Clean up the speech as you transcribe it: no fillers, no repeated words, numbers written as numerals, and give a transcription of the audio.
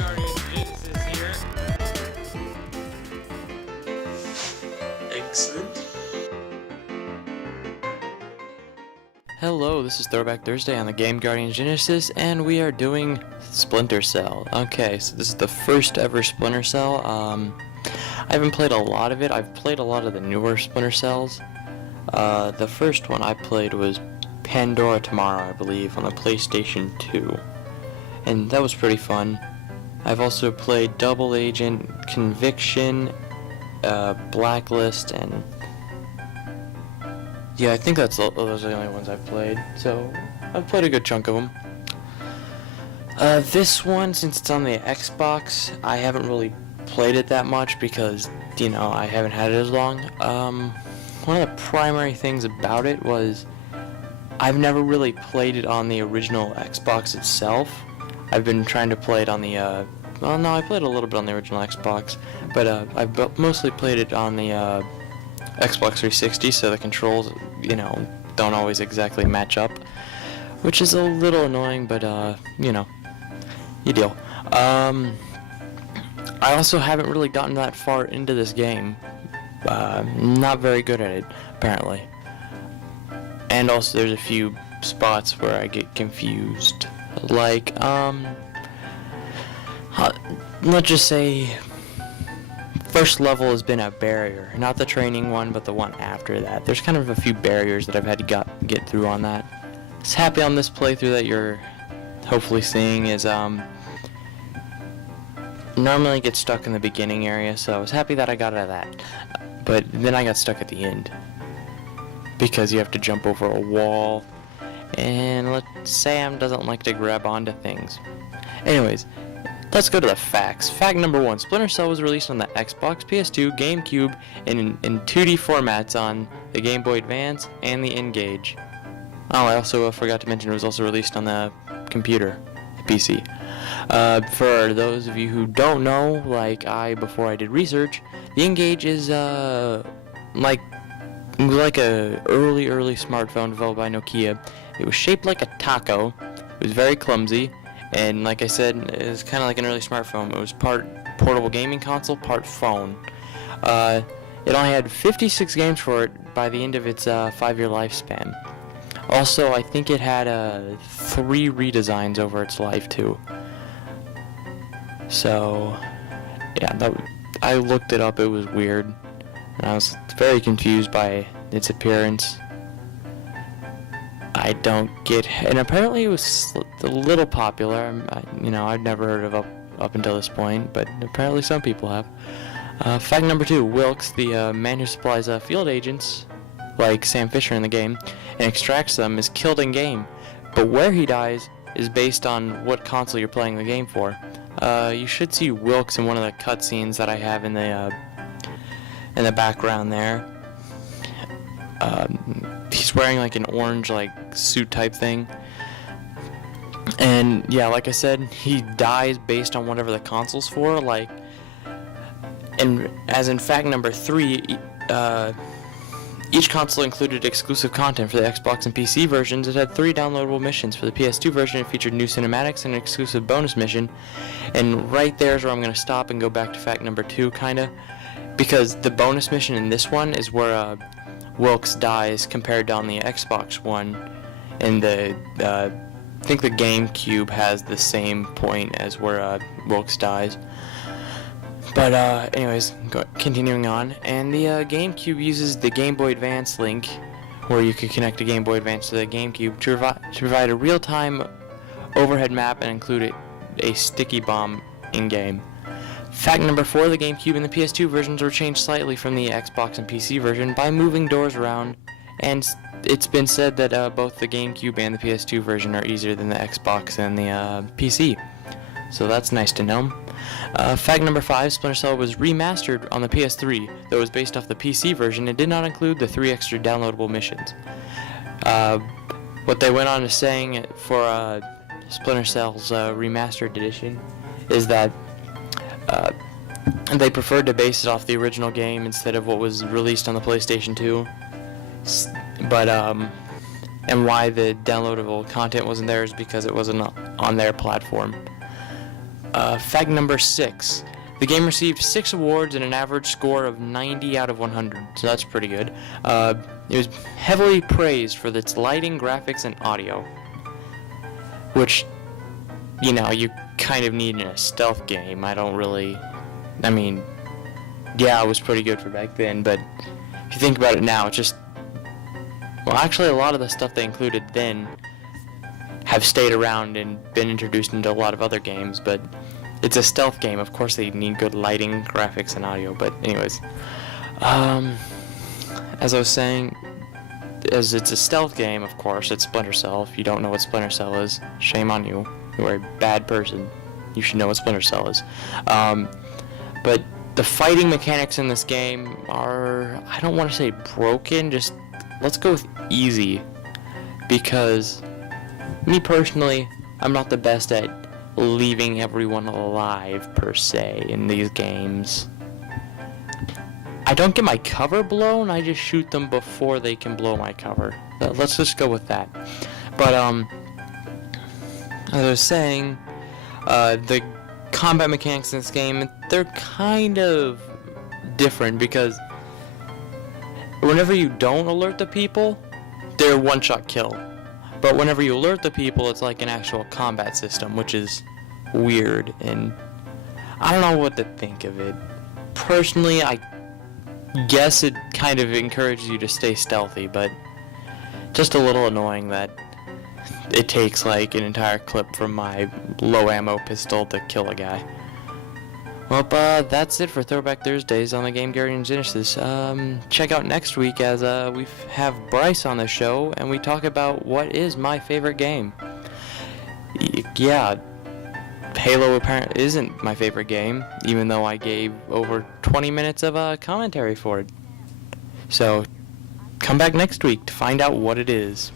GameGuardians is here. Excellent. Hello, this is Throwback Thursday on the GameGuardians Genesis, and we are doing Splinter Cell. Okay, so this is the first ever Splinter Cell. I haven't played a lot of it. I've played a lot of the newer Splinter Cells. The first one I played was Pandora Tomorrow, I believe, on the PlayStation 2. And that was pretty fun. I've also played Double Agent, Conviction, Blacklist, and yeah, I think those are the only ones I've played. So I've played a good chunk of them. This one, since it's on the Xbox, I haven't really played it that much because, I haven't had it as long. One of the primary things about it was I've never really played it on the original Xbox itself. I've been trying to play it on the, I played a little bit on the original Xbox, but I've mostly played it on the Xbox 360, so the controls, don't always exactly match up, which is a little annoying, but, you deal. I also haven't really gotten that far into this game. Not very good at it, apparently. And also there's a few spots where I get confused. Like, let's just say first level has been a barrier. Not the training one, but the one after that. There's kind of a few barriers that I've had to get through on that. It's happy on this playthrough that you're hopefully seeing is, normally get stuck in the beginning area, so I was happy that I got out of that. But then I got stuck at the end because you have to jump over a wall, and Sam doesn't like to grab onto things. Anyways, let's go to the facts. Fact number 1, Splinter Cell was released on the Xbox, PS2, GameCube, and in 2D formats on the Game Boy Advance and the N-Gage. Oh, I also forgot to mention it was also released on the computer, the PC. For those of you who don't know, like before I did research, the N-Gage is like a early smartphone developed by Nokia. It was shaped like a taco. It was very clumsy, and like I said, it was kind of like an early smartphone. It was part portable gaming console, part phone. It only had 56 games for it by the end of its 5-year lifespan. Also, I think it had 3 redesigns over its life too. So, yeah, I looked it up. It was weird, and I was very confused by its appearance. I don't get, and apparently it was a little popular. I'd never heard of up until this point, but apparently some people have. Fact number 2: Wilkes, the man who supplies field agents, like Sam Fisher in the game, and extracts them, is killed in game. But where he dies is based on what console you're playing the game for. You should see Wilkes in one of the cutscenes that I have in the background there. He's wearing like an orange suit type thing. And yeah, like I said, he dies based on whatever the console's for. And as in fact number 3, each console included exclusive content for the Xbox and PC versions. It had 3 downloadable missions. For the PS2 version, it featured new cinematics and an exclusive bonus mission. And right there is where I'm going to stop and go back to fact number 2, kinda. Because the bonus mission in this one is where Wilkes dies compared to on the Xbox one. And I think the GameCube has the same point as where Wilkes dies. But anyways, continuing on, and the GameCube uses the Game Boy Advance link, where you could connect a Game Boy Advance to the GameCube to provide a real-time overhead map and include a sticky bomb in-game. Fact number 4: the GameCube and the PS2 versions were changed slightly from the Xbox and PC version by moving doors around, and it's been said that both the GameCube and the PS2 version are easier than the Xbox and the PC. So that's nice to know. Fact number 5: Splinter Cell was remastered on the PS3, though it was based off the PC version and did not include the 3 extra downloadable missions. What they went on to saying for Splinter Cell's remastered edition is that they preferred to base it off the original game instead of what was released on the PlayStation 2. But and why the downloadable content wasn't there is because it wasn't on their platform. Fact number 6. The game received 6 awards and an average score of 90 out of 100, so that's pretty good. It was heavily praised for its lighting, graphics, and audio, which, you know, you kind of need in a stealth game. I mean, yeah, it was pretty good for back then, but if you think about it now, it's just, well, actually a lot of the stuff they included then have stayed around and been introduced into a lot of other games, but it's a stealth game. Of course they need good lighting, graphics, and audio, but anyways. As I was saying, as it's a stealth game, of course, it's Splinter Cell. If you don't know what Splinter Cell is, shame on you. You are a bad person. You should know what Splinter Cell is. But the fighting mechanics in this game are, I don't want to say broken, just let's go with easy. Because, me personally, I'm not the best at leaving everyone alive, per se, in these games. I don't get my cover blown, I just shoot them before they can blow my cover. Let's just go with that. But, as I was saying, the combat mechanics in this game, they're kind of different because whenever you don't alert the people, they're one-shot kill. But whenever you alert the people, it's like an actual combat system, which is weird, and I don't know what to think of it. Personally, I guess it kind of encourages you to stay stealthy, but just a little annoying that it takes like an entire clip from my low ammo pistol to kill a guy. Well, that's it for Throwback Thursdays on the GameGuardians Genesis. Check out next week as we have Bryce on the show and we talk about what is my favorite game. Yeah, Halo apparently isn't my favorite game, even though I gave over 20 minutes of commentary for it. So, come back next week to find out what it is.